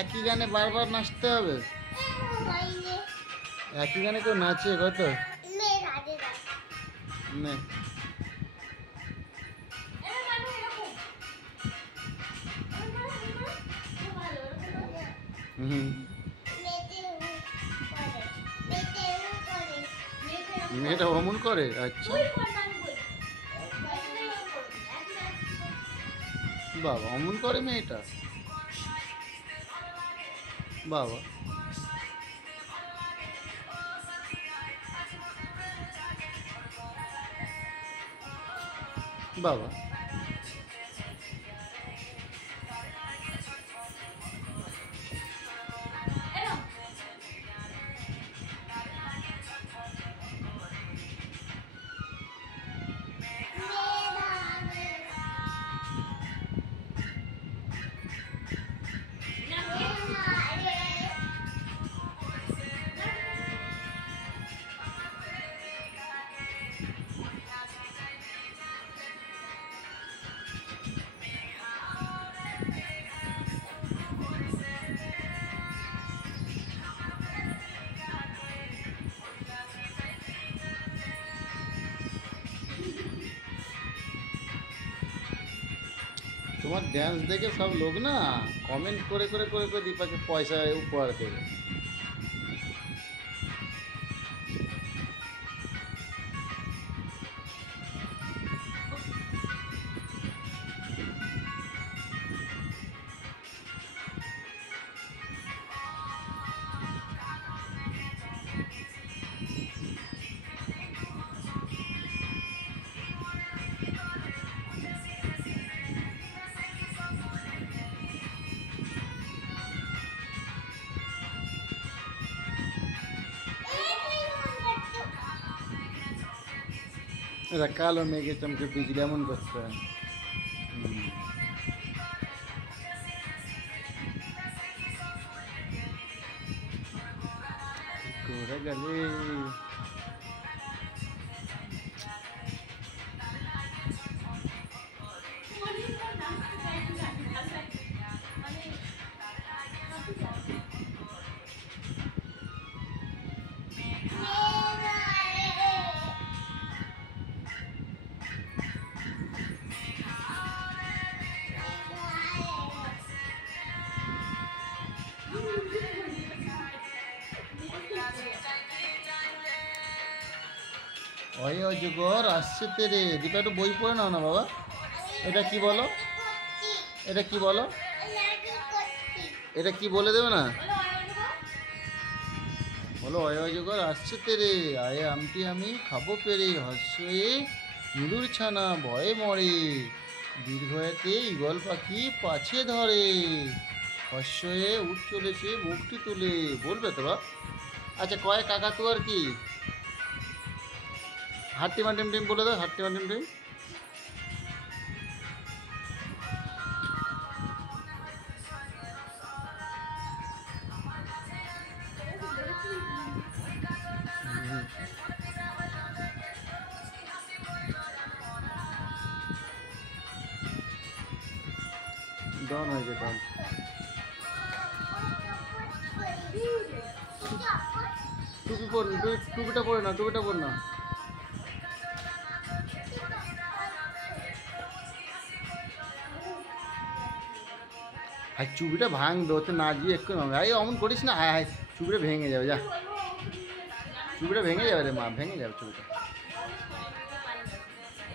একই গানে বারবার নাচতে হবে? একই গানে কেউ নাচে কত? নে হুম, মেয়েটা অমন করে? আচ্ছা বাবা, অমন করে মেয়েটা? বাবা বাবা, তোমার ড্যান্স দেখে সব লোক না কমেন্ট করে করে করে করে দীপাকে পয়সা উপহার দেবে। এটা কালো মেঘে চমকে বিজলি এমন করছে। করে গেলে ওই অজগর আসছে তেরে। দীপা একটু বই পড়ে নাও না বাবা। এটা কি বলো? এটা কি বলো? এটা কি বলে দেবে না? বলো অয় অজগর আসছে তেরে, আয়ে আমটি আমি খাবো পেরে, হর্ষয়ে নুরুর ছানা ভয়ে মরে, দীর্ঘয়েতে ঈগল পাখি পাছে ধরে, হর্ষয়ে উঠ চলেছে মুখটি তুলে। বলবে তো বা? আচ্ছা কয় কাকাতুয়ার কি? হাট্টিমা টিম টিম বলে দাও, হাট্টিমা টিম টিম। ডন হয়েছে ডন। টুপি পর, টুপিটা পরে না, টুপিটা পর না। আর চুপিটা ভাঙবে, ওতে না গিয়ে একটু ভাঙবে। আরে অমন করিস না, হায় হায় চুপিটা ভেঙে যাবে, যা চুপিটা ভেঙে যাবে রে মা, ভেঙে যাবে চুপিটা।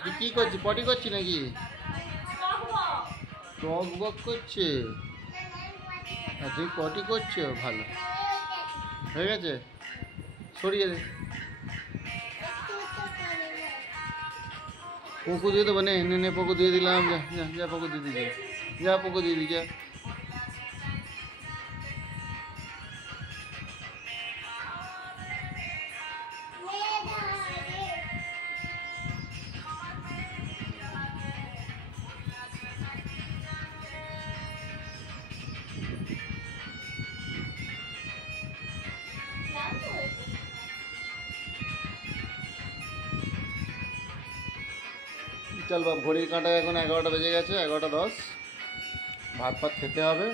তুই কী করছিস, পটি করছিস নাকি? টক বক করছে? আর তুই পটি করছো, ভালো হয়ে গেছে, সরিয়ে দে। পোকো দিয়ে দেবো, নে নে নে পোকো দিয়ে দিলাম, যা যা যা পোকো দিয়ে দিই, যা পোকো দিয়ে দিই, যা। চল বাপ, ঘড়ির কাঁটায় এখন 11টা বেজে গেছে, 11টা 10। ভাত ফাত খেতে হবে।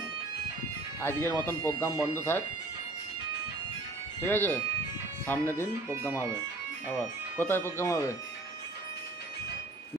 আজকের মতন প্রোগ্রাম বন্ধ থাক, ঠিক আছে? সামনের দিন প্রোগ্রাম হবে। আবার কোথায় প্রোগ্রাম হবে?